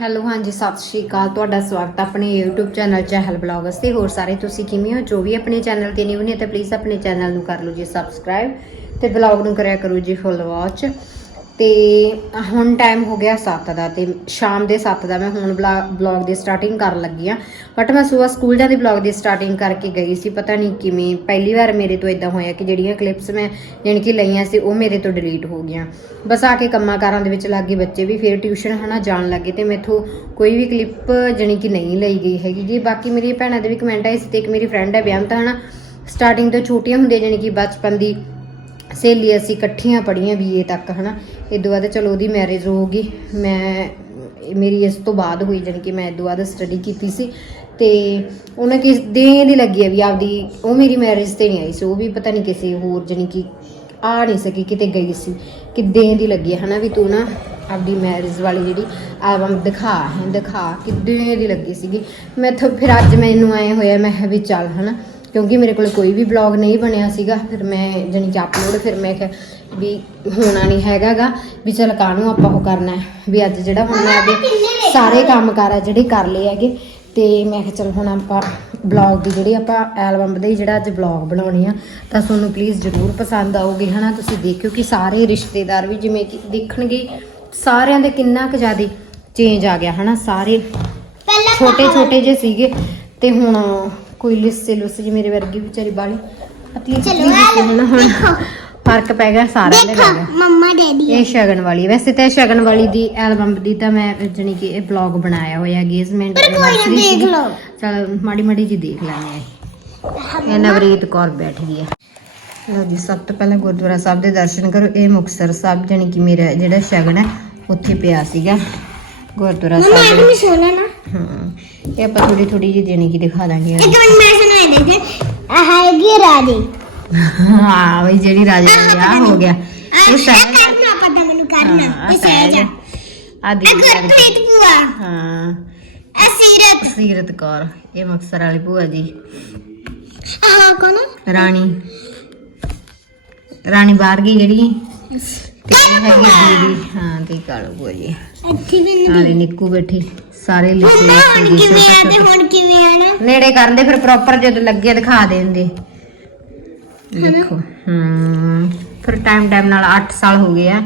Hello, ਹਾਂਜੀ, ਸਤਿ ਸ਼੍ਰੀ ਅਕਾਲ। ਤੁਹਾਡਾ ਸਵਾਗਤ ਆਪਣੇ YouTube ਚੈਨਲ ਚਹਿਲ ਬਲੌਗਸ ਤੇ। ਹੋਰ ਸਾਰੇ ਤੁਸੀਂ ਕਿਵੇਂ ਹੋ? ਜੋ ਵੀ ਆਪਣੇ ਚੈਨਲ ਤੇ ਨਿਊ ਨੇ ਤਾਂ ਪਲੀਜ਼ ਆਪਣੇ ਚੈਨਲ ਨੂੰ ਕਰ ਲਓ ਜੀ ਸਬਸਕ੍ਰਾਈਬ ਤੇ ਬਲੌਗ ਨੂੰ ਕਰਿਆ ਕਰੋ ਜੀ ਫੁੱਲ ਵਾਚ ਤੇ ਹੁਣ ਟਾਈਮ ਹੋ ਗਿਆ 7 ਦਾ ਤੇ ਸ਼ਾਮ ਦੇ 7 ਦਾ ਮੈਂ ਹੁਣ ਬਲੌਗ ਦੀ ਸਟਾਰਟਿੰਗ ਕਰਨ ਲੱਗੀ ਆ ਬਟ ਮੈਂ ਸਵੇਰ ਸਕੂਲ ਜਾਂਦੀ ਬਲੌਗ ਦੀ ਸਟਾਰਟਿੰਗ ਕਰਕੇ ਗਈ ਸੀ, ਪਤਾ ਨਹੀਂ ਕਿਵੇਂ। ਪਹਿਲੀ ਵਾਰ ਮੇਰੇ ਤੋਂ ਇਦਾਂ ਹੋਇਆ ਕਿ ਜਿਹੜੀਆਂ ਕਲਿੱਪਸ ਮੈਂ ਜਾਣੀ ਕਿ ਲਈਆਂ ਸੀ, ਉਹ ਮੇਰੇ ਤੋਂ ਡਿਲੀਟ ਹੋ ਗਈਆਂ। ਬਸ ਆ ਕੇ ਕੰਮਾਂ ਕਾਰਾਂ ਦੇ ਵਿੱਚ ਲੱਗੇ ਬੱਚੇ ਵੀ, ਫਿਰ ਟਿਊਸ਼ਨ ਹਨਾ ਜਾਣ ਲੱਗੇ ਤੇ ਮੈਥੋਂ ਕੋਈ ਵੀ ਕਲਿੱਪ ਜਾਣੀ ਕਿ ਨਹੀਂ ਲਈ ਗਈ ਹੈਗੀ ਜੀ ਬਾਕੀ ਮੇਰੀ ਭੈਣਾਂ ਦੇ ਵੀ ਕਮੈਂਟ ਆਏ ਸੀ ਤੇ ਇੱਕ ਮੇਰੀ ਫਰੈਂਡ ਹੈ ਬਿਆਨ ਤਾਂ ਹਨਾ। ਸਟਾਰਟਿੰਗ ਤੋਂ ਛੋਟੀਆਂ ਹੁੰਦੀਆਂ, ਜਾਣੀ ਕਿ ਬਚਪਨ ਦੀ ਸਹੇਲੀ ਅਸੀਂ ਇਕੱਠੀਆਂ ਪੜ੍ਹੀਆਂ ਬੀਏ ਤੱਕ, ਹਨਾ। ਇਦੋਂ ਬਾਅਦ ਚਲੋ ਉਹਦੀ ਮੈਰਿਜ ਹੋ ਗਈ ਮੈਂ ਮੇਰੀ ਇਸ ਤੋਂ ਬਾਅਦ ਹੋਈ, ਜਾਣੀ ਕਿ ਮੈਂ ਇਦੋਂ ਬਾਅਦ ਸਟੱਡੀ ਕੀਤੀ ਸੀ। ਤੇ ਉਹਨੇ ਕਿਸ ਦੇ ਦੀ ਲੱਗੀ ਆ ਵੀ ਆਪਦੀ, ਉਹ ਮੇਰੀ ਮੈਰਿਜ ਤੇ ਨਹੀਂ ਆਈ ਸੀ। ਉਹ ਵੀ ਪਤਾ ਨਹੀਂ ਕਿਸੇ ਹੋਰ, ਜਾਣੀ ਕਿ ਆ ਨਹੀਂ ਸਕੀ, ਕਿਤੇ ਗਈ ਸੀ। ਕਿੱਦਾਂ ਦੀ ਲੱਗੀ ਹੈ ਹਨਾ, ਵੀ ਤੂੰ ਨਾ ਆਪਦੀ ਮੈਰਿਜ ਵਾਲੀ ਜਿਹੜੀ ਐਲਬਮ ਦਿਖਾ ਹੈ ਦਿਖਾ ਕਿੱਦਾਂ ਦੀ ਲੱਗੀ ਸੀਗੀ। ਮੈਂ ਤਾਂ ਫਿਰ ਅੱਜ ਮੈਨੂੰ ਆਏ ਹੋਇਆ, ਮੈਂ ਵੀ ਚੱਲ, ਹਨਾ। ਕਿਉਂਕਿ ਮੇਰੇ ਕੋਲ ਕੋਈ ਵੀ ਬਲੌਗ ਨਹੀਂ ਬਣਿਆ ਸੀਗਾ ਫਿਰ ਮੈਂ ਜਾਣੀ ਕਿ ਅਪਲੋਡ ਫਿਰ ਮੈਂ ਕਿਹਾ ਵੀ ਹੋਣਾ ਨਹੀਂ ਹੈਗਾਗਾ ਵੀ ਚਲ ਕਾਹਨੂੰ ਆਪਾਂ ਉਹ ਕਰਨਾ ਹੈ ਵੀ ਅੱਜ ਜਿਹੜਾ ਹੁਣ ਮੈਂ ਆਪਦੇ ਸਾਰੇ ਕੰਮ ਕਾਰ ਆ ਜਿਹੜੇ ਕਰ ਲਏ ਹੈਗੇ ਤੇ ਮੈਂ ਕਿਹਾ ਚਲ ਹੁਣ ਆਪਾਂ ਬਲੌਗ ਦੀ ਜਿਹੜੀ ਆਪਾਂ ਐਲਬਮ ਦੇ ਜਿਹੜਾ ਅੱਜ ਬਲੌਗ ਬਣਾਉਣੇ ਆ ਤਾਂ ਤੁਹਾਨੂੰ ਪਲੀਜ਼ ਜਰੂਰ ਪਸੰਦ ਆਊਗੀ ਹਨਾ? ਤੁਸੀਂ ਦੇਖਿਓ ਕਿ ਸਾਰੇ ਰਿਸ਼ਤੇਦਾਰ ਵੀ ਜਿਵੇਂ ਕਿ ਦੇਖਣਗੇ ਸਾਰਿਆਂ ਦੇ ਕਿੰਨਾ ਕੁ ਜ਼ਿਆਦਾ ਚੇਂਜ ਆ ਗਿਆ ਹਨਾ? ਸਾਰੇ ਛੋਟੇ ਛੋਟੇ ਜੇ ਸੀਗੇ ਤੇ ਹੁਣ ਕੋਈ ਲਿੱਸੇ ਲੁੱਸੇ ਜਿਹੀ ਮੇਰੇ ਵਰਗੀ ਵਿਚਾਰੀ ਬਾਲੀ ਪਤਲੀ ਸੀ ਹਨਾ ਹੁਣ? ਫ਼ਰਕ ਪੈ ਗਿਆ ਸਾਰਿਆਂ ਦੇ ਪੈ ਗਿਆ ਮੰਮਾ ਡੈਡੀ। ਇਹ ਸ਼ਗਨ ਵਾਲੀ ਵੈਸੇ ਤਾਂ ਇਹ ਸ਼ਗਨ ਵਾਲੀ ਦੀ ਐਲਬਮ ਦੀ ਤਾਂ ਮੈਂ ਜਣੀ ਕਿ ਇਹ ਬਲੌਗ ਬਣਾਇਆ ਹੋਇਆ ਅਗੇਜਮੈਂਟ ਐਨਵਰਸਰੀ ਦੇਖ ਸੀ ਲਓ। ਚਲ ਮਾੜੀ ਮਾੜੀ ਜੀ ਦੇਖ ਲੈਣੇ ਆ ਇਹ ਨਵਰੀਤ ਕੌਰ ਬੈਠ ਗਈ ਹੈ। ਲਓ ਜੀ ਸਭ ਤੋਂ ਪਹਿਲਾਂ ਗੁਰਦੁਆਰਾ ਸਾਹਿਬ ਦੇ ਦਰਸ਼ਨ ਕਰੋ। ਇਹ ਮੁਕਤਸਰ ਸਾਹਿਬ ਜਣੀ ਕਿ ਮੇਰਾ ਜਿਹੜਾ ਸ਼ਗਨ ਹੈ ਉੱਥੇ ਪਿਆ ਸੀਗਾ। ਗੁਰਦੁਆਰਾ ਸਾਹਿਬ ਇਹ ਵੀ ਸੋਣਾ ਨਾ ਹਾਂ। ਇਹ ਆਪਾਂ ਥੋੜੀ ਥੋੜੀ ਜਿਹੀ ਦੇਣੀ ਕੀ ਦਿਖਾ ਦਾਂਗੇ ਇੱਕ ਮਿੰਟ ਮੈਂ ਸੁਣਾਈ ਦੇ ਆਹ ਹੈਗੀ ਰਾਜੇ। ਹਾਂ ਬਈ ਜਿਹੜੀ ਰਾਜੇ ਦਾ ਵਿਆਹ ਹੋ ਗਿਆ। ਇਹ ਸਹਿਜ ਕਰਨਾ ਪਤਾ ਮੈਨੂੰ ਕਰਨਾ। ਇਹ ਸਹਿਜ ਆ। ਆ। ਦੀ ਗੁਰਪ੍ਰੀਤ ਭੂਆ। ਹਾਂ। ਇਹ ਸੀਰਤ। ਕੌਰ ਇਹ ਮੁਕਤਸਰ ਵਾਲੀ ਭੂਆ ਜੀ। ਆਹ ਕੋਣ ਰਾਣੀ। ਰਾਣੀ ਬਾਹਰ ਗਈ ਜਿਹੜੀ? ਤੇ ਇਹ ਹੈਗੀ ਦੀਦੀ। ਹਾਂ ਤੇ ਕਾਲੂ ਭੂਆ ਜੀ। ਇੱਥੇ ਵੀ ਦੀ ਨਿੱਕੂ ਬੈਠੀ। ਸਾਰੇ ਲਿਖੇ ਹੁਣ ਲਿਖੇ ਕਿਵੇਂ ਆ ਤੇ ਛੋਟੇ। ਹੁਣ ਕਿਵੇਂ ਆ ਨਾ? ਨੇੜੇ ਕਰਦੇ ਫਿਰ ਪ੍ਰੋਪਰ ਜਦੋਂ ਲੱਗੇ ਦਿਖਾ ਦੇ ਹੁੰਦੇ ਦੇਖੋ ਹੂੰ ਫਿਰ ਟਾਈਮ ਟਾਈਮ ਨਾਲ 8 ਸਾਲ ਹੋ ਗਏ ਆ।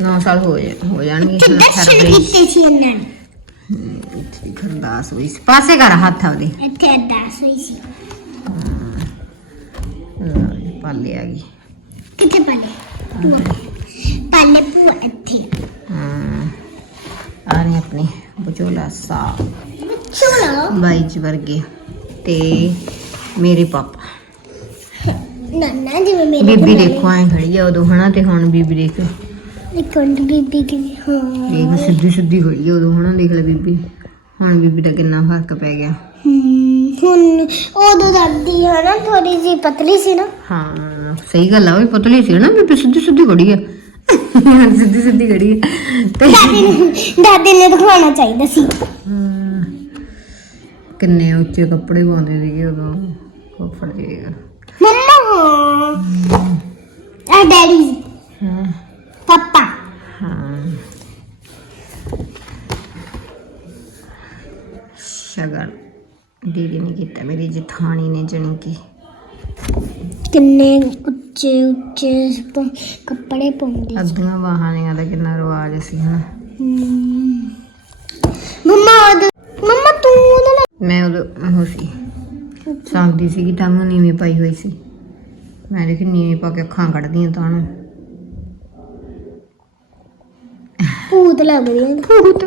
9 ਸਾਲ ਹੋ ਜਾ ਹੋ ਜਾਣਗੇ। ਤੇ ਦਰਸ਼ਨ ਫਰਵਰੀ ਕੀਤੇ ਸੀ ਇਹਨਾਂ ਨੇ। ਖਰਦਾਸ ਹੋਈ ਸੀ। ਪਾਸੇ ਕਰ ਹੱਥ ਉਹਦੇ ਇੱਥੇ ਅਰਦਾਸ ਹੋਈ ਸੀ। ਪਾਲੇ ਆ ਗਈ। ਕਿੱਥੇ ਪੱਲੇ? ਭੂਆ ਪੱਲੇ ਭੂਆ ਇੱਥੇ। ਹਾਂ। ਆ ਨੇ ਆਪਣੇ ਬਚੋਲਾ ਸਾਹਿਬ ਚਲੋ ਬਾਈ ਜੀ ਵਰਗੇ ਤੇ ਮੇਰੇ ਪਾਪਾ। ਨਾਨਾ ਜਿਵੇਂ ਮੇਰੇ ਬੀਬੀ ਦੇਖੋ ਐ ਖੜੀ ਆ ਉਦੋਂ ਹਨਾ ਤੇ ਹੁਣ ਬੀਬੀ ਦੇਖ। ਮਿੰਟ ਬੀਬੀ ਕਿਵੇਂ ਹਾਂ। ਦੇਖ ਸਿੱਧੀ ਸਿੱਧੀ ਹੋਈ ਆ ਉਦੋਂ ਹਨਾ ਦੇਖ ਲੈ ਬੀਬੀ। ਹੁਣ ਬੀਬੀ ਦਾ ਕਿੰਨਾ ਫ਼ਰਕ ਪੈ ਗਿਆ। ਹੁਣ ਉਦੋਂ ਦਾਦੀ ਹੈ ਨਾ ਥੋੜੀ ਜਿਹੀ ਪਤਲੀ ਸੀ ਨਾ। ਹਾਂ ਸਹੀ ਗੱਲ ਆ ਉਹ ਪਤਲੀ ਸੀ ਨਾ ਬੀਬੀ ਸਿੱਧੀ ਸਿੱਧੀ ਖੜੀ ਆ। ਸਿੱਧੀ ਸਿੱਧੀ ਖੜੀ ਤੇ ਦਾਦੀ ਨੂੰ ਦਾਦੀ ਨੇ ਦਿਖਾਉਣਾ ਚਾਹੀਦਾ ਸੀ। ਕਿੰਨੇ ਉੱਚੇ ਕੱਪੜੇ ਪਾਉਂਦੇ ਸੀਗੇ ਉਦੋਂ। ਕੋਫੜ ਜੀਗਾ ਮੰਮਾ ਆ ਡੈਡੀ ਹਾਂ। ਪਾਪਾ। ਹਾਂ। ਸ਼ਗਨ। ਦੀਦੀ ਨੇ ਕੀਤਾ ਮੇਰੀ ਜਠਾਣੀ ਨੇ ਜਣੀ ਕਿ। ਕਿੰਨੇ ਉੱਚੇ ਉੱਚੇ ਪ- ਕੱਪੜੇ ਪਾਉਂਦੀ ਅੱਧੀਆਂ ਬਾਹਾਂ ਦੀਆਂ ਦਾ ਕਿੰਨਾ ਰਿਵਾਜ ਸੀ ਹਨਾ। ਮੰਮਾ ਮੰਮਾ ਤੂੰ ਉਹਦੇ ਨਾਲ ਮੈਂ ਉਦੋਂ ਉਹ ਸੀ। ਸਾਂਦੀ ਸੀਗੀ ਤਾਂ ਨੂੰ ਨੀਵੇਂ ਪਾਈ ਹੋਈ ਸੀ। ਮੈਂ ਦੇਖੀ ਨੀਵੇਂ ਪਾ ਕੇ ਅੱਖਾਂ ਕੱਢਦੀਆਂ ਤਾਂ ਨੂੰ ਭੂਤ ਲੱਗਦੀ ਹੈ ਭੂਤ।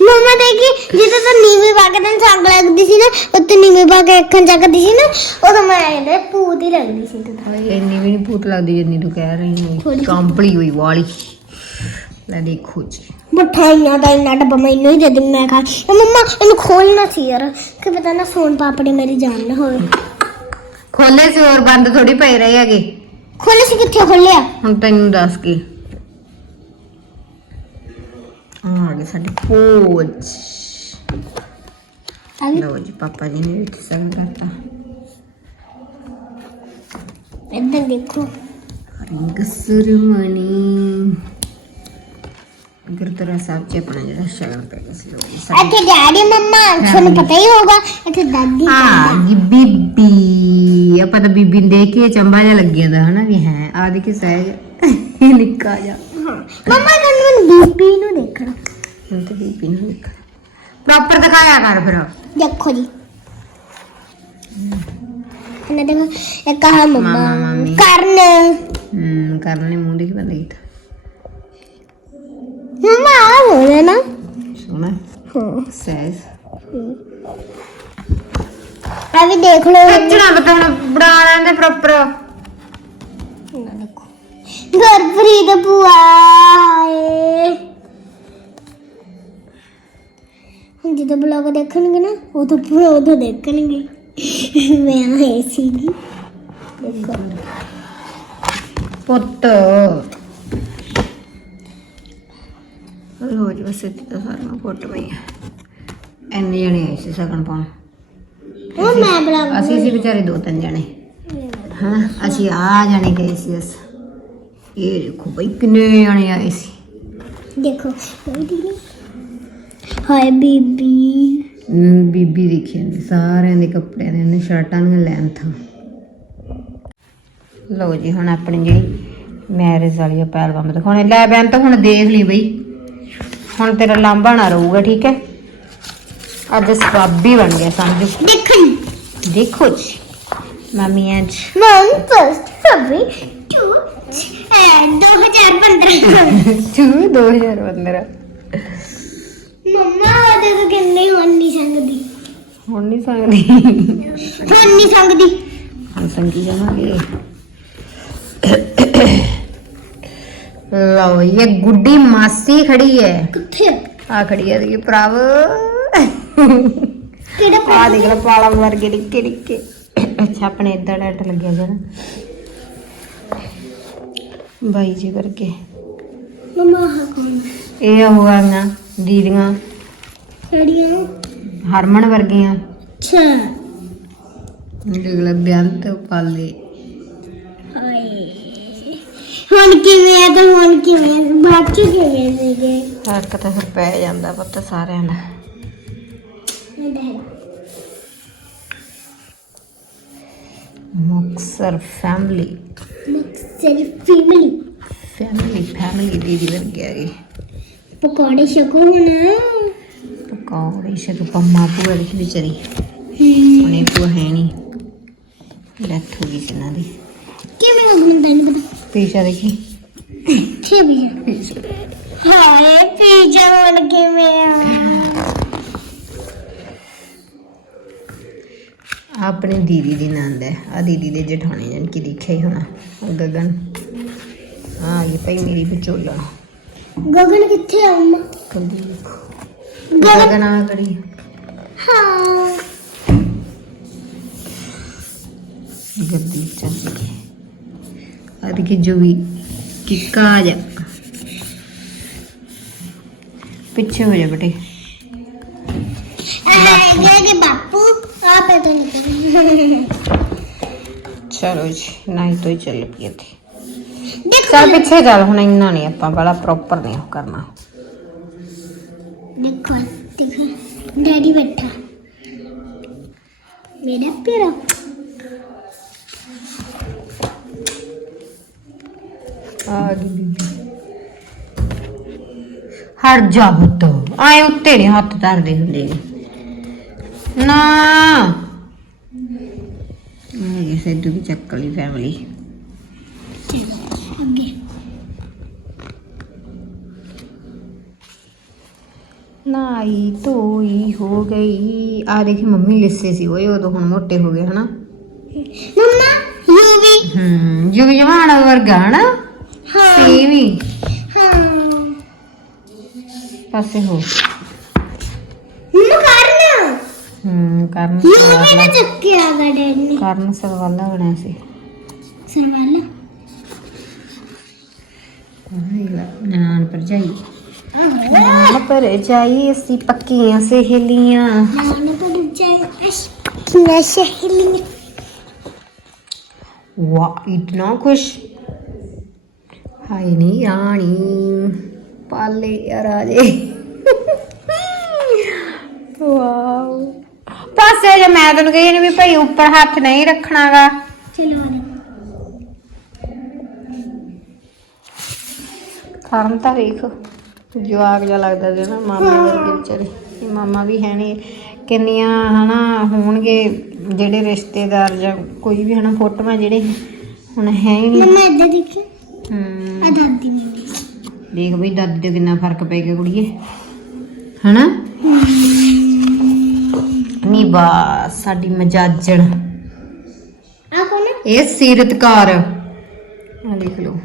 ਮੰਮਾ ਦੇਖੀ ਜਦੋਂ ਤਾਂ ਨੀਵੀਂ ਪਾ ਕੇ ਤਾਂ ਸੰਗ ਲੱਗਦੀ ਸੀ ਨਾ ਉੱਤੇ ਨੀਵੀਂ ਪਾ ਕੇ ਅੱਖਾਂ ਚੱਕਦੀ ਸੀ ਨਾ ਉਦੋਂ ਮੈਂ ਕਹਿੰਦਾ ਭੂਤ ਹੀ ਲੱਗਦੀ ਸੀ ਤੂੰ ਤਾਂ। ਇੰਨੀ ਵੀ ਨਹੀਂ ਭੂਤ ਲੱਗਦੀ ਜਿੰਨੀ ਤੂੰ ਕਹਿ ਰਹੀ ਹੈ। ਕੰਪਲੀ ਹੋਈ ਵਾਲੀ। ਲੈ ਦੇਖੋ ਜੀ। ਮਠਾਈਆਂ ਦਾ ਇੰਨਾ ਡੱਬਾ ਮੈਨੂੰ ਹੀ ਦੇ ਦੇ ਮੈਂ ਖਾ ਇਹ ਮੰਮਾ ਇਹਨੂੰ ਖੋਲਣਾ ਸੀ ਯਾਰ। ਕਿ ਪਤਾ ਨਾ ਸੋਨ ਪਾਪੜੀ ਮੇਰੀ ਜਾਨ ਨਾ ਹੋਵੇ। ਖੋਲੇ ਸੀ ਹੋਰ ਬੰਦ ਥੋੜੀ ਪਏ ਰਹੇ ਹੈਗੇ। ਖੋਲੇ ਸੀ ਕਿੱਥੇ ਖੋਲਿਆ ਹੁਣ ਤੈਨੂੰ ਦੱਸ ਕੇ। ਆ ਗਏ ਸਾਡੇ ਗਈ ਲਓ ਜੀ ਪਾਪਾ ਜੀ ਨੇ ਵੀ ਸਗਨ ਕਰਤਾ। ਇੱਧਰ ਦੇਖੋ। ਰਿੰਗ ਸੁਰਮਣੀ ਗੁਰਦੁਆਰਾ ਸਾਹਿਬ 'ਚ ਆਪਣਾ ਜਿਹੜਾ ਸ਼ਗਨ ਪਿਆ ਸੀ ਉਹ ਵੀ ਸਾਡੇ ਇੱਥੇ ਡੈਡੀ ਮੰਮਾ ਤੁਹਾਨੂੰ ਪਤਾ ਹੀ ਹੋਗਾ ਇੱਥੇ ਦਾਦੀ ਹਾਂ ਜੀ ਬੀਬੀ। ਆਪਾਂ ਤਾਂ ਬੀਬੀ ਨੂੰ ਦੇਖ ਕੇ ਚੰਬਾ ਜਿਹਾ ਲੱਗਿਆ ਦਾ ਹਨਾ ਵੀ ਹੈ ਆ ਦੇਖੀ ਸਹਿਜ ਨਿੱਕਾ ਜਿਹਾ। ਮੰਮਾ ਤੁਹਾਨੂੰ ਬੀਬੀ ਨੂੰ ਦੇਖਣਾ ਹੁਣ ਤੇ ਬੀਬੀ ਨੂੰ ਨਿੱਕਾ ਪ੍ਰੋਪਰ ਦਿਖਾਇਆ ਕਰ ਫਿਰ ਦੇਖੋ ਜੀ ਇਹਨੇ ਦੇਖੋ ਇੱਕ ਆਹ ਮੰਮਾ ਮਾਮਾ, ਮਾਮੀ। ਕਰਨ ਹਮ ਕਰਨ ਨੇ ਮੂੰਹ ਦੇਖ ਬੰਦ ਕੀਤਾ ਮੰਮਾ ਆ ਬੋਲੇ ਨਾ ਸੋਹਣਾ ਹਾਂ ਸਹਿਜ ਆ ਵੀ ਦੇਖ ਲਓ ਕੱਚਣਾ ਪਤਾ ਹੁਣ ਬਣਾ ਲੈਂਦੇ ਪ੍ਰੋਪਰ ਗੁਰਪ੍ਰੀਤ ਭੂਆ ਆਏ। ਹੁਣ ਜਦੋਂ ਬਲੌਗ ਦੇਖਣਗੇ ਨਾ ਉਹ ਤਾਂ ਪੂਰਾ ਉਦੋਂ ਦੇਖਣਗੇ। ਮੈਂ ਆਏ ਸੀਗੀ। ਦੇਖੋ। ਪੁੱਤ। ਲੋ ਜੀ ਬਸ ਇੱਥੇ ਤਾਂ ਸਾਰੀਆਂ ਫੋਟੋ ਪਈਆਂ ਐਨੇ ਜਣੇ ਆਏ ਸੀ ਸਗਨ ਪਾਉਣ। ਉਹ ਮੈਂ ਬਲੌਗ ਅਸੀਂ ਸੀ ਵਿਚਾਰੇ ਦੋ ਤਿੰਨ ਜਣੇ। ਹਾਂ ਅਸੀਂ ਆ ਜਾਣੇ ਗਏ ਸੀ ਬਸ ਇਹ ਦੇਖੋ ਬਈ ਕਿੰਨੇ ਜਣੇ ਆਏ ਸੀ। ਦੇਖੋ ਦੀਦੀ ਹਾਏ ਬੀਬੀ। ਹਮ, ਬੀਬੀ ਦੇਖੀ ਜਾਂਦੀ ਸਾਰਿਆਂ ਦੇ ਕੱਪੜਿਆਂ ਦੇ ਨੇ ਸ਼ਰਟਾਂ ਦੀਆਂ ਲੈਂਥਾਂ। ਲਓ ਜੀ ਹੁਣ ਆਪਣੀ ਜਿਹੜੀ ਮੈਰਿਜ ਵਾਲੀ ਐਲਬਮ ਦਿਖਾਉਣੇ। ਲੈ ਬੈਨ ਤਾਂ ਹੁਣ ਦੇਖ ਲਈ ਬਈ। ਹੁਣ ਤੇਰਾ ਲਾਂਭਾ ਨਾ ਰਹੂਗਾ ਠੀਕ ਹੈ? ਅੱਜ ਸਵਾਬੀ ਬਣ ਗਿਆ ਸਮਝੋ। ਦੇਖਣ। ਦੇਖੋ ਜੀ ਮਾਮੀ ਅੱਜ ਮਨ ਫਸਟ ਫਰਵਰੀ 2 2015 ਚੂ 2015 ਮੰਮਾ ਉਹਦੇ ਤੋਂ ਕਿੰਨੇ ਹੁਣ ਨਹੀਂ ਸੰਗਦੀ? ਹੁਣ ਨਹੀਂ ਸਕਦੀ ਹੁਣ ਨਹੀਂ ਸੰਗਦੀ। ਹੁਣ ਸੰਗੀ ਜਾਵਾਂਗੇ। ਲਓ ਇਹ ਗੁੱਡੀ ਮਾਸੀ ਖੜੀ ਹੈ। ਕਿੱਥੇ ਆ? ਖੜੀ ਹੈ ਦੀ ਭਰਾਵ। ਕਿਹੜਾ ਆ ਦੇਖ ਲੈ ਪਾਲਾ ਵਰਗੇ ਨਿੱਕੇ ਨਿੱਕੇ ਅੱਛਾ ਆਪਣੇ ਇਦਾਂ ਡੱਟ ਲੱਗਿਆ ਜਨਾ ਬਾਈ ਜੀ ਵਰਗੇ ਮੰਮਾ ਹਾਂ ਕੌਣ ਇਹ ਹੋ ਗਈਆਂ ਦੀਦੀਆਂ। ਕਿਹੜੀਆਂ? ਹਰਮਨ ਵਰਗੀਆਂ। ਅੱਛਾ। ਦੇਖ ਲੈ ਬੇਅੰਤ ਪਾਲੇ ਹਾਏ। ਹੁਣ ਕਿਵੇਂ ਆ ਤਾਂ? ਹੁਣ ਕਿਵੇਂ ਆ? ਬਾਅਦ ਚ ਕਿਵੇਂ ਸੀਗੇ? ਫ਼ਰਕ ਤਾਂ ਫਿਰ ਪੈ ਜਾਂਦਾ ਪੁੱਤ ਸਾਰਿਆਂ ਦਾ। ਮੁਕਸਰ ਫੈਮਿਲੀ ਮਕਸਦ ਫੈਮਿਲੀ ਫੈਮਿਲੀ ਫੈਮਿਲੀ ਦੀਦੀ ਵਰਗੇ ਆ ਗਏ ਪਕੌੜੇ ਛਕੋ ਹੁਣ। ਪਕੌੜੇ ਸ਼ਕ ਪੰਮਾ ਭੂਆ ਦੀ ਵਿਚਾਰੀ। ਉਹਨੇ ਭੂਆ ਹੈ ਨਹੀਂ। ਡੈਥ ਹੋ ਗਈ ਸੀ ਇਹਨਾਂ ਦੀ। ਕਿਵੇਂ ਹੋ ਗਿਆ ਤੈਨੂੰ ਪਤਾ? ਪੀਛਾ ਦੇਖੀ। ਛੇ ਵੀ ਹਾਏ ਪੀਜਾ ਹੁਣ ਕਿਵੇਂ ਆ? ਆਪਣੀ ਦੀਦੀ ਦੀ ਨੰਦ ਹੈ। ਆ ਦੀਦੀ ਦੇ ਜਠਾਣੇ ਜਨ ਕੀ ਦੇਖਿਆ ਹੀ ਹੋਣਾ। ਗਗਨ। ਆ ਇਹ ਪਈ ਮੇਰੀ ਵਿਚੋਲਾ। ਗਗਨ ਕਿੱਥੇ ਆ ਅੰਮਾ ਕੰਦੀ ਦੇਖੋ ਗਗਨ ਆ ਖੜੀ ਹਾਂ। ਗੱਦੀ ਚੱਲ ਗਈ ਆ ਦੇਖੀ ਜੋ ਵੀ ਕਿੱਕਾ ਜਾ। ਪਿੱਛੇ ਹੋ ਜਾ ਬੇਟੇ ਆਏ ਗਏ ਬਾਪੂ ਤੋਂ ਚਲੋ ਜੀ ਨਹੀਂ ਤੋਂ ਹੀ ਚੱਲ ਪਈ ਇੱਥੇ। ਦੇਖੋ ਚੱਲ ਪਿੱਛੇ ਚੱਲ ਹੁਣ ਇੰਨਾ ਨਹੀਂ ਆਪਾਂ ਬੜਾ ਪ੍ਰੋਪਰ ਨਹੀਂ ਉਹ ਕਰਨਾ। ਦੇਖੋ ਦੇਖੋ ਡੈਡੀ ਬੈਠਾ। ਮੇਰਾ ਪਿਆਰਾ ਆ ਗਈ ਬੀਬੀ। ਹਟ ਜਾ ਪੁੱਤ। ਆਏ ਉੱਤੇ ਨਹੀਂ ਹੱਥ ਧਰਦੇ ਹੁੰਦੇ। ਨੇ। ਨਾ। ਇਹ ਸੈਦੂ ਦੀ ਚੱਕ ਲਈ ਫੈਮਿਲੀ ਨਾਈ ਤੋਈ ਹੋ ਗਈ। ਆ ਦੇਖੀ ਮੰਮੀ ਲਿੱਸੇ ਸੀ ਓਏ ਉਦੋਂ ਹੁਣ ਮੋਟੇ ਹੋ ਗਏ ਹਨਾ। ਮੰਮਾ ਯੂ ਵੀ। ਹੂੰ ਜੁਗ ਜਵਾਨ ਵਰਗਾ ਹਨਾ। ਹਾਂ। ਸੇਮ ਹੀ। ਪਾਸੇ ਹੋ। ਹੂੰ ਕਰਨ ਨਾ ਸਰਵਾਲਾ ਚੱਕਿਆ ਗਾ ਡੈਡੀ ਨੇ ਕਰਨ ਸਰਵਾਲਾ ਬਣਿਆ ਸੀ ਸਰਵਾਲਾ ਨਾਨ ਪਰ ਜਾਈ ਨਾਨ ਪਰ ਜਾਈ ਅਸੀਂ ਪੱਕੀਆਂ ਸਹੇਲੀਆਂ ਨਾਨ ਪਰ ਜਾਏ ਅਸ਼ ਕਿਨਾ ਸਹੇਲੀ ਵਾਹ ਇਤਨਾ ਖੁਸ਼ ਹਾਏ ਨੀ ਰਾਣੀ ਪਾਲੇ ਯਾਰ ਆ ਜੇ ਵਾਓ ਪਾਸੇ ਜੇ ਮੈਂ ਤੈਨੂੰ ਕਹੀ ਨੇ ਵੀ ਭਾਈ ਉੱਪਰ ਹੱਥ ਨਹੀਂ ਰੱਖਣਾਗਾ। ਚਲੋ ਤਾਂ ਵੇਖ ਜਵਾਕ ਜਿਹਾ ਲੱਗਦਾ ਜੇ ਨਾ ਮਾਮੇ ਵਰਗੇ ਵਿਚਾਰੇ। ਇਹ ਮਾਮਾ ਵੀ ਹੈ ਨਹੀਂ ਕਿੰਨੀਆਂ ਹਨਾ ਹੋਣਗੇ ਜਿਹੜੇ ਰਿਸ਼ਤੇਦਾਰ ਜਾਂ ਕੋਈ ਵੀ ਹਨਾ ਫੋਟੋਆਂ ਜਿਹੜੇ ਹੁਣ ਹੈ ਹੀ ਨਹੀਂ ਮੰਮਾ ਇੱਧਰ ਦੇਖੀ। ਆ ਦਾਦੀ ਮੇਰੀ ਦੇਖ। ਬਈ ਦਾਦੀ ਤੇ ਕਿੰਨਾ ਫ਼ਰਕ ਪੈ ਗਿਆ ਕੁੜੀਏ। ਹਨਾ? ਨੀ ਬਸ ਸਾਡੀ ਮਜਾਜਣ। ਆ ਕੋਣ? ਇਹ ਸੀਰਤਕਾਰ ਆ ਲਿਖ ਲਓ।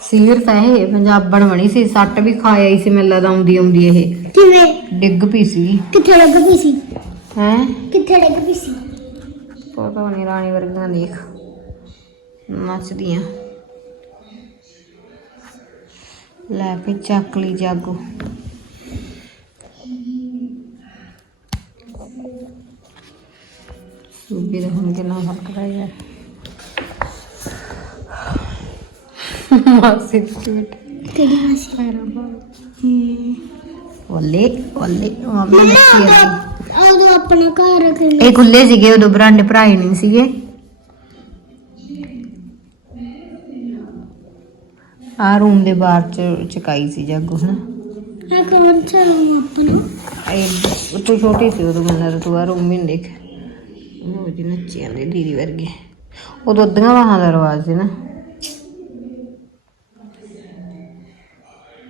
ਸੀਰਤ ਹੈ ਇਹ ਪੰਜਾਬਣ ਬਣੀ ਸੀ ਸੱਟ ਵੀ ਖਾਇਆ ਹੀ ਸੀ ਮੈਨੂੰ ਲੱਗਦਾ ਆਉਂਦੀ ਆਉਂਦੀ ਇਹ। ਕਿਵੇਂ? ਡਿੱਗ ਪਈ ਸੀ। ਕਿੱਥੇ ਲੱਗ ਪਈ ਸੀ? ਹੈ? ਕਿੱਥੇ ਲੱਗ ਪਈ ਸੀ? ਪਤਾ ਨਹੀਂ ਰਾਣੀ ਵਰਗੀਆਂ ਦੇਖ। ਨੱਚਦੀਆਂ। ਲੈ ਵੀ ਚੱਕ ਲਈ ਜਾਗੋ। ਸੂਬੇ ਦਾ ਹੁਣ ਕਿੰਨਾ ਫ਼ਰਕ ਪੈ ਗਿਆ। ਮਾਸੀ ਦੀ ਕਿਹੜੀ ਮਾਸੀ? ਓਲੇ ਓਲੇ ਮੰਮੀ ਨੱਚੀ ਆ ਉਦੋਂ ਆਪਣਾ ਘਰ ਰੱਖਣਾ ਇਹ ਖੁੱਲੇ ਸੀਗੇ ਉਦੋਂ ਬਰਾਂਡੇ ਭਰਾਏ ਨਹੀਂ ਸੀਗੇ। ਆ ਰੂਮ ਦੇ ਬਾਹਰ ਚ ਚਕਾਈ ਸੀ ਜਾਗੋ ਹਨਾ। ਆ ਕੌਣ ਸਾ ਆਪਣਾ? ਇਹ ਤੂੰ ਛੋਟੀ ਸੀ ਉਦੋਂ ਮੈਨੂੰ ਤੂੰ ਆ ਰੂਮ ਵੀ ਨੀ ਦੇਖ ਉਹ ਜੀ ਨੱਚੀ ਜਾਂਦੇ ਦੀਦੀ ਵਰਗੇ। ਉਦੋਂ ਅੱਧੀਆਂ ਬਾਹਾਂ ਦਾ ਰਿਵਾਜ ਸੀ ਨਾ।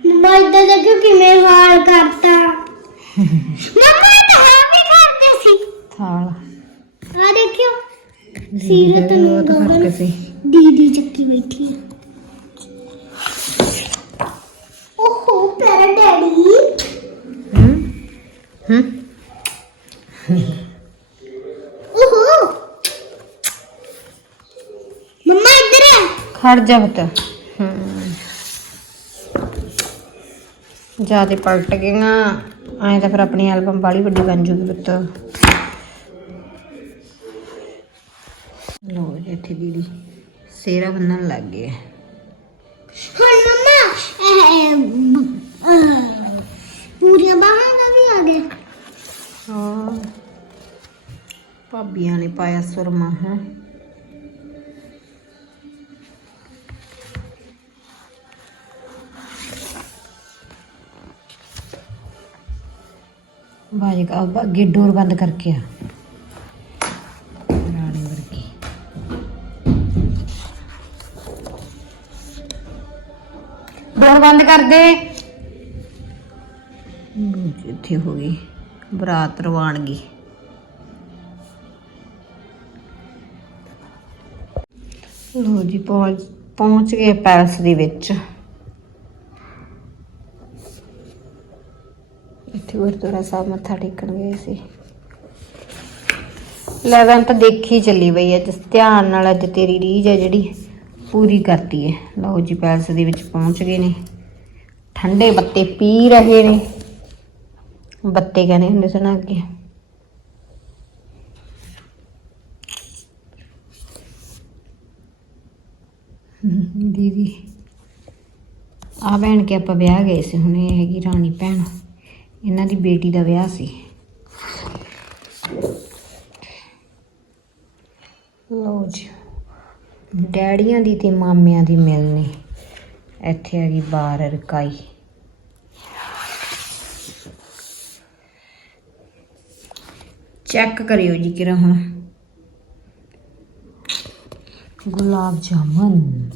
ਮੰਮਾ ਇੱਧਰ ਦੇਖੋ ਕਿਵੇਂ ਹਾਲ ਕਰਤਾ। ਮੰਮਾ ਤਾਂ ਹਾਂ ਵੀ ਕਰਦੇ ਸੀ। ਥਾਲ। ਆ ਦੇਖਿਓ ਸੀਰਤ ਦਾ ਨੂੰ ਸੀ। ਦੀਦੀ ਚੱਕੀ ਬੈਠੀ ਹੈ ਓਹੋ ਪਿਆਰਾ ਡੈਡੀ ਹੂੰ ਹੂੰ ਓਹੋ ਮੰਮਾ ਇੱਧਰ ਖੜ ਜਾ ਬਤ ਹੂੰ। ਜਿਆਦੇ ਪਲਟ ਗਈਆਂ। ਐਂ ਤਾਂ ਫਿਰ ਆਪਣੀ ਐਲਬਮ ਬਾਲੀ ਵੱਡੀ ਬਣ ਜੂਗੀ ਪੁੱਤ। ਲੋ ਜੀ ਇੱਥੇ ਦੀਦੀ ਸੇਰਾ ਬੰਨਣ ਲੱਗ ਗਏ ਹੁਣ ਮੰਮਾ ਇਹ, ਬ- ਅਹ, ਪੂਰੀਆਂ ਬਾਹਾਂ ਦਾ ਵੀ ਆ ਗਿਆ ਹਾਂ। ਭਾਬੀਆਂ ਨੇ ਪਾਇਆ ਸੁਰਮਾ ਹੈ। ਬਾਜੀ ਕਾ ਅੱਗੇ ਡੋਰ ਬੰਦ ਕਰਕੇ ਆ। ਰਾਣੀ ਵਰਗੀ। ਡੋਰ ਬੰਦ ਕਰ ਦੇ। ਇੱਥੇ ਹੋ ਗਈ। ਬਰਾਤ ਰਵਾਨਗੀ ਲੋ ਜੀ, ਪਹੁੰਚ ਪਹੁੰਚ ਗਏ ਪੈਲਸ ਦੇ ਵਿੱਚ ਇੱਥੇ ਗੁਰਦੁਆਰਾ ਸਾਹਿਬ ਮੱਥਾ ਟੇਕਣ ਗਏ ਸੀ। ਲੈਵਨ ਤਾਂ ਦੇਖੀ ਚੱਲੀ ਬਈ ਅੱਜ ਧਿਆਨ ਨਾਲ ਅੱਜ ਤੇਰੀ ਰੀਝ ਹੈ ਜਿਹੜੀ, ਪੂਰੀ ਕਰਤੀ ਹੈ ਲਓ ਜੀ, ਪੈਲਸ ਦੇ ਵਿੱਚ ਪਹੁੰਚ ਗਏ ਨੇ। ਠੰਡੇ ਬੱਤੇ ਪੀ ਰਹੇ ਨੇ। ਬੱਤੇ ਕਹਿੰਦੇ ਹੁੰਦੇ ਸਨ ਅੱਗੇ। ਦੀਦੀ ਆ ਭੈਣ ਕੇ ਆਪਾਂ ਵਿਆਹ ਗਏ ਸੀ, ਹੁਣੇ ਹੈਗੀ ਰਾਣੀ ਭੈਣ। ਇਹਨਾਂ ਦੀ ਬੇਟੀ ਦਾ ਵਿਆਹ ਸੀ। ਲਓ ਜੀ, ਡੈਡੀਆਂ ਦੀ ਤੇ ਮਾਮਿਆਂ ਦੀ ਮਿਲਣੀ ਇੱਥੇ ਹੈਗੀ ਬਾਰ ਰਕਾਈ। ਚੈੱਕ ਕਰਿਓ ਜੀ ਕਿਰਾ ਹੁਣ। ਗੁਲਾਬ ਜਾਮਨ।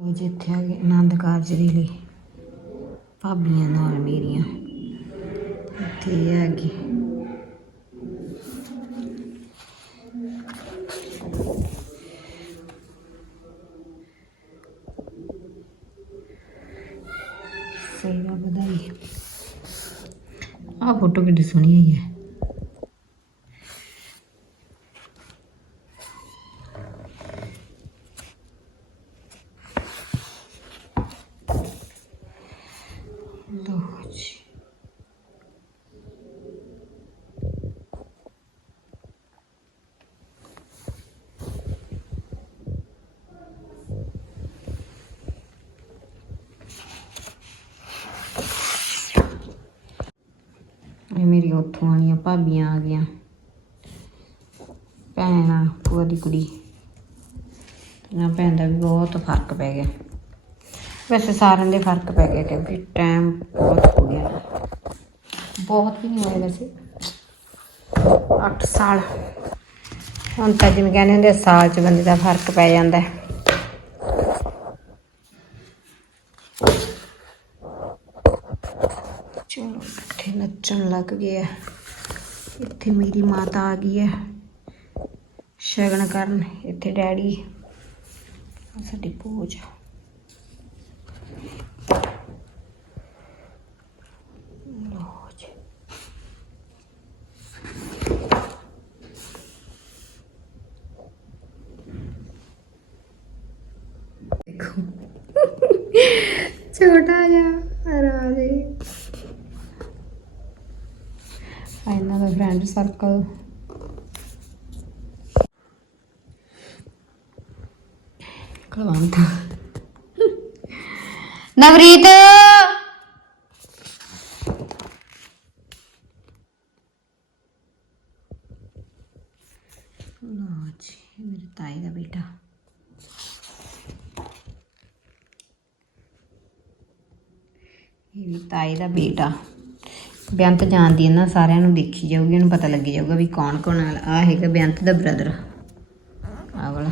ਉਹ ਜਿੱਥੇ ਆ ਗਏ ਆਨੰਦ ਕਾਰਜ ਦੇ ਲਈ। ਭਾਬੀਆਂ ਨਾਲ ਮੇਰੀਆਂ। ਇੱਥੇ ਇਹ ਹੈਗੀ ਸਹੀ ਵਾ ਵਧਾਈ। ਆ ਫੋਟੋ ਕਿੱਡੀ ਸੋਹਣੀ ਆਈ ਹੈ ਲਓ ਜੀ ਉੱਥੋਂ ਵਾਲੀਆਂ ਭਾਬੀਆਂ ਆ ਗਈਆਂ। ਭੈਣ ਆ ਭੂਆ ਦੀ ਕੁੜੀ। ਨਾ ਭੈਣ ਦਾ ਵੀ ਬਹੁਤ ਫ਼ਰਕ ਪੈ ਗਿਆ। ਵੈਸੇ ਸਾਰਿਆਂ ਦੇ ਫ਼ਰਕ ਪੈ ਗਿਆ ਕਿਉਂਕਿ ਟਾਈਮ ਬਹੁਤ ਹੋ ਗਿਆ। ਬਹੁਤ ਵੀ ਨਹੀਂ ਹੋਇਆ ਵੈਸੇ। 8 ਸਾਲ। ਹੁਣ ਤਾਂ ਜਿਵੇਂ ਕਹਿੰਦੇ ਹੁੰਦੇ ਸਾਲ ਚ ਬੰਦੇ ਦਾ ਫ਼ਰਕ ਪੈ ਜਾਂਦਾ। ਹੈ ਚਲੋ ਇਕੱਠੇ ਨੱਚਣ ਲੱਗ ਗਏ ਇੱਥੇ ਮੇਰੀ ਮਾਤਾ ਆ ਗਈ ਹੈ ਸ਼ਗਨ ਕਰਨ, ਇੱਥੇ ਡੈਡੀ। ਸਾਡੀ ਪੂਜ ਲਓ ਜੀ ਦੇਖੋ ਛੋਟਾ ਜਿਹਾ ਰਾਜੇ ਆ ਇਹਨਾਂ ਦਾ ਫਰੈਂਡ ਸਰਕਲ ਕਲਵੰਤ ਨਵਰੀਤ ਲਓ ਜੀ ਇਹ ਮੇਰੇ ਤਾਈ ਬੇਅੰਤ ਜਾਣਦੀ ਹੈ ਨਾ, ਸਾਰਿਆਂ ਨੂੰ ਦੇਖੀ ਜਾਊਗੀ, ਉਹਨੂੰ ਪਤਾ ਲੱਗ ਜਾਊਗਾ ਵੀ ਕੌਣ ਕੌਣ ਆ, ਆਹ ਹੈਗਾ ਬੇਅੰਤ ਦਾ ਬ੍ਰਦਰ ਆਹ ਵਾਲਾ।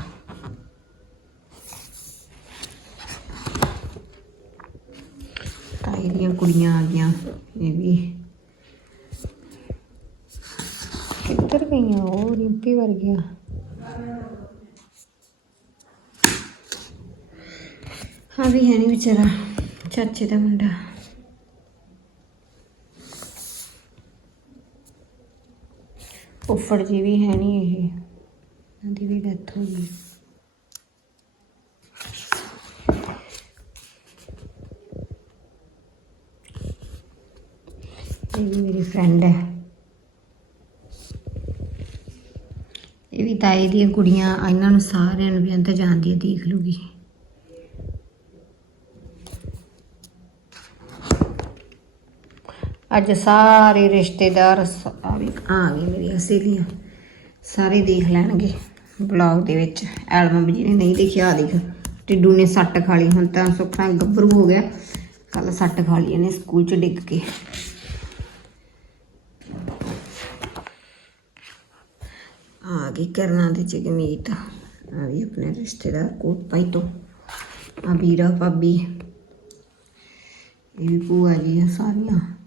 ਤਾਈ ਦੀਆਂ ਕੁੜੀਆਂ ਆ ਗਈਆਂ, ਇਹ ਵੀ। ਕਿੱਧਰ ਗਈਆਂ? ਉਹ ਰਿੰਪੀ ਵਰਗੀਆਂ। ਹਾਂ ਵੀ ਹੈ ਨਹੀਂ ਵਿਚਾਰਾ, ਚਾਚੇ ਦਾ ਮੁੰਡਾ। ਉੱਫੜ ਜੀ ਵੀ ਹੈ ਨਹੀਂ ਇਹ। ਇਹਨਾਂ ਦੀ ਵੀ ਡੈਥ ਹੋ ਗਈ। ਇਹ ਵੀ ਮੇਰੀ ਫਰੈਂਡ ਹੈ। ਇਹ ਵੀ ਤਾਈ ਦੀਆਂ ਕੁੜੀਆਂ, ਇਹਨਾਂ ਨੂੰ ਸਾਰਿਆਂ ਨੂੰ ਵੀ ਅੰਦਰ ਜਾਂਦੀ ਦੇਖ ਲੂਗੀ ਅੱਜ ਸਾਰੇ ਰਿਸ਼ਤੇਦਾਰ ਸ- ਆ ਵੀ, ਆ ਗਏ ਮੇਰੀਆਂ ਸਹੇਲੀਆਂ, ਸਾਰੇ ਦੇਖ ਲੈਣਗੇ ਬਲੌਗ ਦੇ ਵਿੱਚ। ਐਲਬਮ ਜਿਹਨੇ ਨਹੀਂ ਦੇਖਿਆ ਆ ਦੇਖ। ਟਿੱਡੂ ਨੇ ਸੱਟ ਖਾ ਲਈ, ਹੁਣ ਤਾਂ ਸੁੱਖਣਾ ਗੱਭਰੂ ਹੋ ਗਿਆ। ਕੱਲ ਸੱਟ ਖਾ ਲਈ ਇਹਨੇ ਸਕੂਲ 'ਚ ਡਿੱਗ ਕੇ। ਆ ਗਈ ਕਰਨਾ ਦੇ ਜਗਮੀਤ ਆ ਵੀ ਆਪਣੇ ਰਿਸ਼ਤੇਦਾਰ ਕੋਟ ਪਾਈ ਤੋਂ। ਆ ਵੀਰਾ ਭਾਬੀ। ਇਹ ਵੀ ਭੂਆ ਜੀ ਆ ਸਾਰੀਆਂ।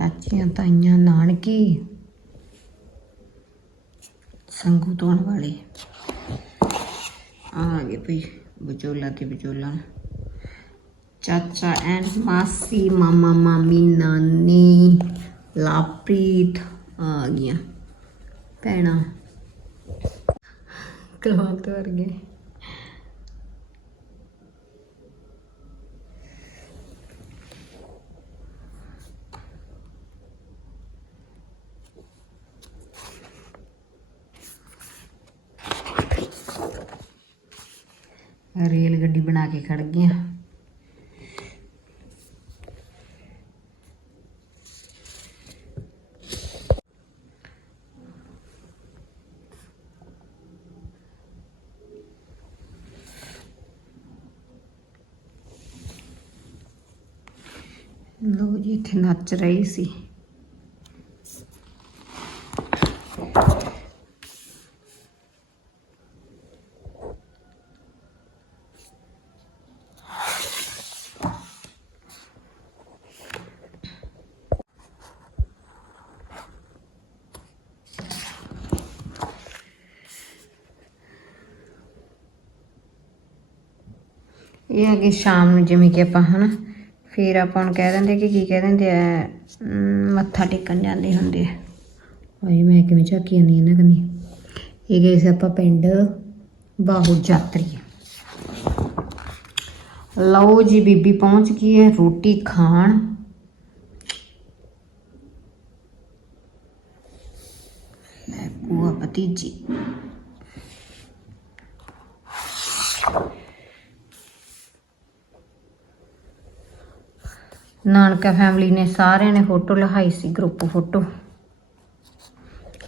ਚਾਚੀਆਂ ਤਾਈਆਂ ਨਾਨਕੀ ਸੰਗੂ ਤੋਣ ਵਾਲੇ। ਆ ਗਏ ਭਈ ਵਿਚੋਲਾ ਤੇ ਵਿਚੋਲਾ। ਚਾਚਾ ਐਂਡ ਮਾਸੀ, ਮਾਮਾ, ਮਾਮੀ, ਨਾਨੀ, ਲਾਪ੍ਰੀਤ ਆ ਗਈਆਂ। ਭੈਣਾਂ। ਕਲਵੰਤ ਵਰਗੇ। ਰੇਲ ਗੱਡੀ ਬਣਾ ਕੇ ਖੜ ਗਈਆਂ। ਲੋ ਜੀ ਇੱਥੇ ਨੱਚ ਰਹੀ ਸੀ। ਇਹ ਸ਼ਾਮ ਨੂੰ ਜਿਵੇਂ ਕਿ ਆਪਾਂ ਹਨਾ, ਫਿਰ ਆਪਾਂ ਨੂੰ ਕਹਿ ਦਿੰਦੇ ਕਿ ਕੀ ਕਹਿ ਦਿੰਦੇ ਆ ਮੱਥਾ ਟੇਕਣ ਜਾਂਦੇ ਹੁੰਦੇ ਆ। ਹਾਏ, ਮੈਂ ਕਿਵੇਂ ਝਾਕੀ ਜਾਂਦੀ ਇਹਨਾਂ ਕੰਨੀ। ਇਹ ਗਏ ਸੀ ਆਪਾਂ ਪਿੰਡ ਬਾਹੂ ਜਾਤਰੀ ਲਓ ਜੀ ਬੀਬੀ ਪਹੁੰਚ ਗਈ ਹੈ ਰੋਟੀ ਖਾਣ। ਲੈ ਭੂਆ ਭਤੀਜੀ। ਨਾਨਕਾ ਫੈਮਿਲੀ ਨੇ ਸਾਰਿਆਂ ਨੇ ਫੋਟੋ ਲਹਾਈ ਸੀ ਗਰੁੱਪ ਫੋਟੋ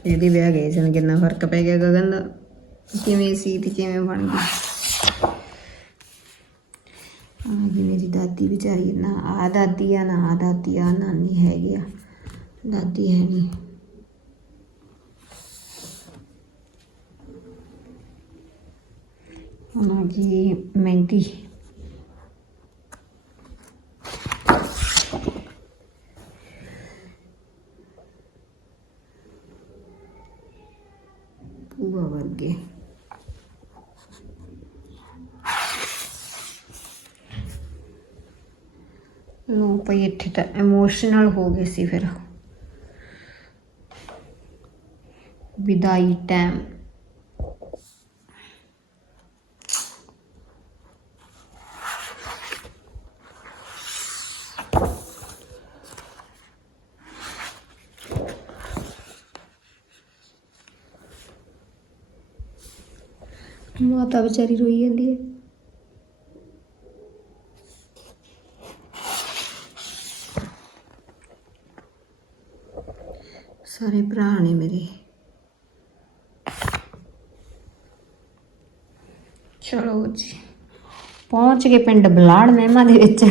ਇਹਦੀ ਵਿਆਹ ਗਏ ਸਨ ਕਿੰਨਾ ਫ਼ਰਕ ਪੈ ਗਿਆ ਗਗਨ ਦਾ। ਕਿਵੇਂ ਸੀ ਤੇ ਕਿਵੇਂ ਬਣ ਗਈ? ਆ ਜੀ ਮੇਰੀ ਦਾਦੀ ਵਿਚਾਰੀ ਨਾ ਆ ਦਾਦੀ ਆ ਨਾ ਆ ਦਾਦੀ ਆ ਨਾਨੀ ਹੈਗੀ ਆ। ਦਾਦੀ ਹੈ ਨਹੀਂ ਹੁਣ ਆ ਮਹਿੰਦੀ। ਭੂਆ ਵਰਗੇ। ਲੋ ਪਈ ਇੱਥੇ ਤਾਂ ਇਮੋਸ਼ਨਲ ਹੋ ਗਏ ਸੀ ਫਿਰ। ਵਿਦਾਈ ਟਾਈਮ ਮਾਤਾ ਵਿਚਾਰੀ ਰੋਈ ਜਾਂਦੀ ਹੈ। ਸਾਰੇ ਭਰਾ ਨੇ ਮੇਰੇ। ਚਲੋ ਜੀ। ਪਹੁੰਚ ਗਏ ਪਿੰਡ ਬਲਾੜ ਮਹਿਮਾ ਦੇ ਵਿੱਚ।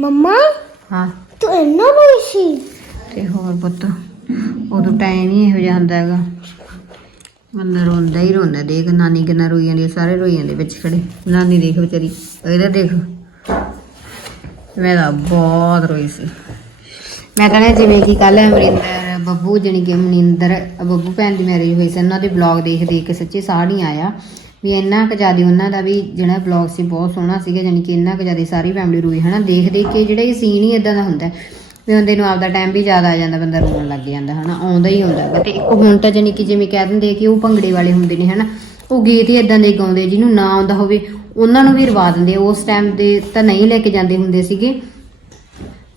ਮੰਮਾ ਹਾਂ। ਤੂੰ ਇੰਨਾ ਰੋਈ ਸੀ? ਤੇ ਹੋਰ ਪੁੱਤ। ਟਾਈਮ ਹੈਗਾ। ਬੰਦਾ ਰੋਂਦਾ ਹੀ ਰੋਂਦਾ ਦੇਖ ਨਾਨੀ ਕਿੰਨਾ ਰੋਈ ਜਾਂਦੀ ਹੈ, ਸਾਰੇ ਰੋਈ ਜਾਂਦੇ ਵਿੱਚ ਖੜੇ। ਨਾਨੀ ਦੇਖ ਵਿਚਾਰੀ ਇਹਦਾ ਦੇਖ। ਮੈਂ ਤਾਂ ਬਹੁਤ ਰੋਈ ਸੀ। ਮੈਂ ਕਹਿੰਦਾ ਜਿਵੇਂ ਕਿ ਕੱਲ ਅਮਰਿੰਦਰ ਬੱਬੂ ਜਣੀ ਕਿ ਮਨਿੰਦਰ ਬੱਬੂ ਭੈਣ ਦੀ ਮੈਰਿਜ ਹੋਈ ਸੀ ਉਹਨਾਂ ਦੇ ਬਲੌਗ ਦੇਖ ਦੇਖ ਕੇ ਸੱਚੀ ਸਾਹ ਨਹੀਂ ਆਇਆ। ਵੀ ਇੰਨਾ ਕੁ ਜ਼ਿਆਦਾ ਉਹਨਾਂ ਦਾ ਵੀ ਜਿਹੜਾ ਬਲੌਗ ਸੀ ਬਹੁਤ ਸੋਹਣਾ ਸੀਗਾ ਜਾਣੀ ਕਿ ਇੰਨਾ ਕੁ ਜ਼ਿਆਦਾ ਸਾਰੀ ਫੈਮਿਲੀ ਰੋਈ ਹਨਾ? ਦੇਖ ਦੇਖ ਕੇ ਜਿਹੜਾ ਇਹ ਸੀਨ ਹੀ ਇਦਾਂ ਦਾ ਹੁੰਦਾ ਹੈ। ਵੀ ਬੰਦੇ ਨੂੰ ਆਪਦਾ ਟਾਈਮ ਵੀ ਜ਼ਿਆਦਾ ਆ ਜਾਂਦਾ, ਬੰਦਾ ਰੋਣ ਲੱਗ ਜਾਂਦਾ, ਹਨਾ, ਆਉਂਦਾ ਹੀ ਹੁੰਦਾ ਤੇ ਇੱਕ ਹੁਣ ਤਾਂ ਜਾਣੀ ਕਿ ਜਿਵੇਂ ਕਹਿ ਦਿੰਦੇ ਕਿ ਉਹ ਭੰਗੜੇ ਵਾਲੇ ਹੁੰਦੇ ਨੇ, ਹਨਾ, ਉਹ ਗੀਤ ਹੀ ਇਦਾਂ ਦੇ ਗਾਉਂਦੇ ਜਿਹਨੂੰ ਨਾ ਆਉਂਦਾ ਹੋਵੇ, ਉਹਨਾਂ ਨੂੰ ਵੀ ਰਵਾ ਦਿੰਦੇ ਉਸ ਟਾਈਮ ਦੇ ਤਾਂ ਨਹੀਂ ਲੈ ਕੇ ਜਾਂਦੇ ਹੁੰਦੇ ਸੀਗੇ,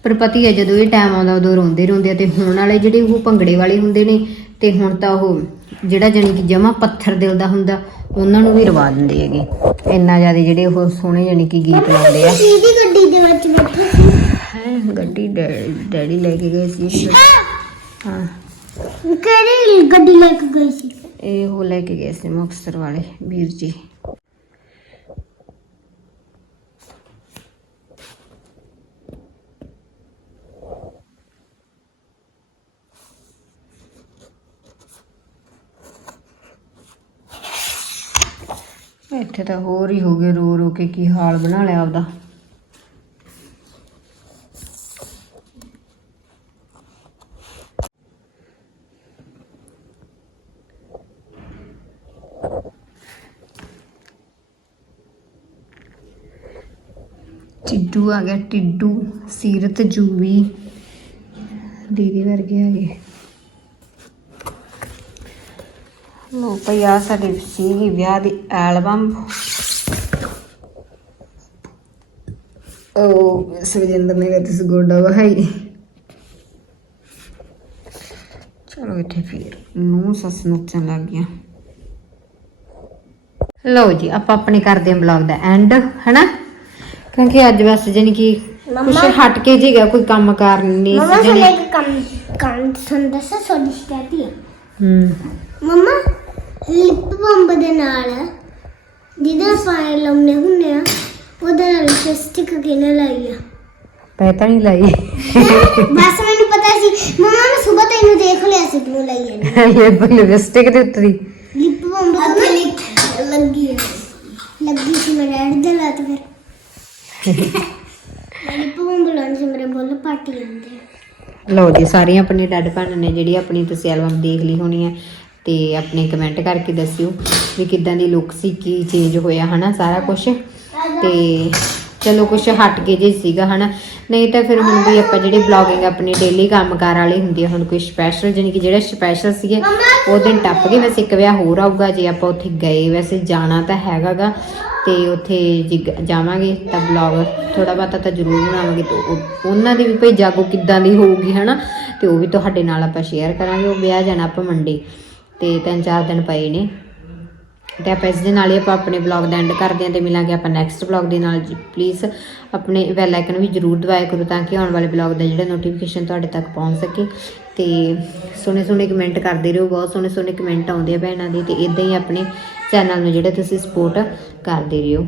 ਪਰ ਪਤੀ ਹੈ ਜਦੋਂ ਇਹ ਟਾਈਮ ਆਉਂਦਾ, ਉਦੋਂ ਰੋਂਦੇ ਰੋਂਦੇ ਤੇ ਹੁਣ ਵਾਲੇ ਜਿਹੜੇ ਉਹ ਭੰਗੜੇ ਵਾਲੇ ਹੁੰਦੇ ਨੇ, ਤੇ ਹੁਣ ਤਾਂ ਉਹ ਜਿਹੜਾ ਜਾਣੀ ਕਿ ਜਮਾ ਪੱਥਰ ਦਿਲ ਦਾ ਹੁੰਦਾ, ਉਹਨਾਂ ਨੂੰ ਵੀ ਰਵਾ ਦਿੰਦੇ ਹੈਗੇ। ਇੰਨਾ ਜ਼ਿਆਦਾ ਜਿਹੜੇ ਉਹ ਸੋਹਣੇ ਜਾਣੀ ਕਿ ਗੀਤ ਲਾਉਂਦੇ ਆ। ਗੱਡੀ ਦੇ ਵਿੱਚ ਬੈਠੇ ਸੀ। ਹੈ ਗੱਡੀ ਡੈ- ਡੈਡੀ ਲੈ ਕੇ ਗਏ ਸੀ। ਹਾਂ। ਕਿਹੜੀ ਗੱਡੀ ਲੈ ਕੇ ਗਈ ਸੀ? ਇਹ ਉਹ ਲੈ ਕੇ ਗਏ ਸੀ ਮੁਕਤਸਰ ਵਾਲੇ ਵੀਰ ਜੀ। ਇੱਥੇ ਤਾਂ ਹੋਰ ਹੀ ਹੋ ਗਏ ਰੋ ਰੋ ਕੇ ਕੀ ਹਾਲ ਬਣਾ ਲਿਆ ਆਪਦਾ। ਟਿੱਡੂ ਆ ਗਿਆ ਟਿੱਡੂ, ਸੀਰਤ, ਜੂਵੀ, ਦੀਦੀ ਵਰਗੇ ਹੈਗੇ ਗਏ। ਲੋ ਭਈ ਆ ਸਾਡੇ ਸੀਗੀ ਵਿਆਹ ਦੀ ਐਲਬਮ। ਉਹ ਸੁਜਿੰਦਰ ਨੇ ਕਿਹਾ, ਤੁਸੀਂ ਗੋਡਾ ਵਹਾਈ? ਚਲੋ ਇੱਥੇ ਫਿਰ ਨੂੰ ਸੱਸ ਨੱਚਣ ਲੱਗ ਗਿਆ ਲਓ ਜੀ, ਆਪਾਂ ਆਪਣੇ ਕਰਦੇ ਹਾਂ ਬਲੌਗ ਦਾ ਐਂਡ, ਹਨਾ? ਕਿਉਂਕਿ ਅੱਜ ਬਸ ਜਾਨੀ ਕਿ ਕੁਛ। ਹਟ ਕੇ ਜੀਗਾ ਕੋਈ ਕੰਮ ਕਾਰ ਨਹੀਂ ਮਮਾ ਸੀ ਸਾਨੂੰ ਜਾਣੀ। ਇੱਕ ਕੰਮ ਕੰਮ ਤੁਹਾਨੂੰ ਦੱਸਾਂ ਤੁਹਾਡੀ ਸ਼ਿਕਾਇਤ ਹੈ ਹੂੰ। ਮਮਾ ਲਿਪ ਬੰਬ ਦੇ ਨਾਲ ਜਿਹਦਾ ਆਪਾਂ ਲਾਉਨੇ ਹੁੰਨੇ ਆ ਉਹਦੇ ਨਾਲ ਲਿਪਸਟਿਕ ਕਿਨੇ ਲਾਈ ਆ? ਪਤਾ ਨਹੀਂ ਲਾਈ। ਬਸ ਮੈਨੂੰ ਪਤਾ ਸੀ ਮਮਾ ਮੈਂ ਸਵੇਰ ਤੈਨੂੰ ਦੇਖ ਲਿਆ ਸੀ ਤੂੰ ਲਾਈ ਜਾਂਦੀ ਇਹ ਲਿਪਸਟਿਕ ਦੇ ਉੱਤੇ ਦੀ। ਲਿਪ ਬੰਬ ਲੱਗੀ ਆ ਲੱਗੀ ਸੀ ਮੇਰੇ ਐਡ ਦੇ ਲਾਤ ਫਿਰ। ਮੈਂ ਲਿਪ ਬੰਬ ਲਾਉਣ ਸੀ ਮੇਰੇ ਲਓ ਜੀ, ਸਾਰੀਆਂ ਆਪਣੇ ਡੈਡ ਭੈਣਾਂ ਨੇ ਜਿਹੜੀ ਆਪਣੀ ਤੁਸੀਂ ਐਲਬਮ ਦੇਖ ਲਈ ਹੋਣੀ ਹੈ ਤੇ ਆਪਣੇ ਕਮੈਂਟ ਕਰਕੇ ਦੱਸਿਓ ਵੀ ਕਿੱਦਾਂ ਦੀ ਲੁੱਕ ਸੀ, ਕੀ ਚੇਂਜ ਹੋਇਆ, ਹਨਾ, ਸਾਰਾ ਕੁਝ ਤੇ ਚਲੋ ਕੁਝ ਹਟ ਕੇ ਜੇ ਸੀਗਾ, ਹਨਾ। ਨਹੀਂ ਤਾਂ ਫਿਰ ਹੁਣ ਵੀ ਆਪਾਂ ਜਿਹੜੇ ਬਲੌਗਿੰਗ ਆਪਣੀ ਡੇਲੀ ਕੰਮਕਾਰ ਵਾਲੀ ਹੁੰਦੀ ਹੈ ਹੁਣ ਕੋਈ ਸਪੈਸ਼ਲ ਜਾਨੀ ਕਿ ਜਿਹੜਾ ਸਪੈਸ਼ਲ ਸੀਗੇ, ਉਹ ਦਿਨ ਟੱਪ ਗਏ। ਵੈਸੇ ਇੱਕ ਵਿਆਹ ਹੋਰ ਆਊਗਾ, ਜੇ ਆਪਾਂ ਉੱਥੇ ਗਏ। ਵੈਸੇ ਜਾਣਾ ਤਾਂ ਹੈਗਾਗਾ ਤੇ ਉੱਥੇ ਜੇ ਗ- ਜਾਵਾਂਗੇ ਤਾਂ ਬਲੌਗ ਥੋੜਾ ਬਹੁਤਾ ਤਾਂ ਜ਼ਰੂਰ ਬਣਾਵਾਂਗੇ ਤੇ ਉਹਨਾਂ ਦੀ ਵੀ ਭਈ ਜਾਗੋ ਕਿੱਦਾਂ ਦੀ ਹੋਊਗੀ, ਹਨਾ। ਤੇ ਉਹ ਵੀ ਤੁਹਾਡੇ ਨਾਲ ਆਪਾਂ ਸ਼ੇਅਰ ਕਰਾਂਗੇ, ਉਹ ਵਿਆਹ ਜਾਣਾ ਆਪਾਂ ਮੰਡੀ ਤੇ ਤਿੰਨ ਚਾਰ ਦਿਨ ਪਏ ਨੇ। ਤੇ ਆਪਾਂ ਇਸ ਦੇ ਨਾਲ ਹੀ ਆਪਾਂ ਆਪਣੇ ਵਲੌਗ ਦਾ ਐਂਡ ਕਰਦੇ ਹਾਂ ਤੇ ਮਿਲਾਂਗੇ ਆਪਾਂ ਨੈਕਸਟ ਵਲੌਗ ਦੇ ਨਾਲ ਜੀ। ਪਲੀਜ਼ ਆਪਣੇ ਬੈਲ ਆਈਕਨ ਵੀ ਜਰੂਰ ਦਬਾਇਆ ਕਰੋ ਤਾਂ ਕਿ ਆਉਣ ਵਾਲੇ ਵਲੌਗ ਦਾ ਜਿਹੜਾ ਨੋਟੀਫਿਕੇਸ਼ਨ ਤੁਹਾਡੇ ਤੱਕ ਪਹੁੰਚ ਸਕੇ। ਤੇ ਸੋਹਣੇ ਸੋਹਣੇ ਕਮੈਂਟ ਕਰਦੇ ਰਹੋ, ਬਹੁਤ ਸੋਹਣੇ ਸੋਹਣੇ ਕਮੈਂਟ ਆਉਂਦੇ ਆ ਭੈਣਾਂ ਦੇ ਤੇ ਇਦਾਂ ਹੀ ਆਪਣੇ ਚੈਨਲ ਨੂੰ ਜਿਹੜਾ ਤੁਸੀਂ ਸਪੋਰਟ ਕਰਦੇ ਰਹੋ।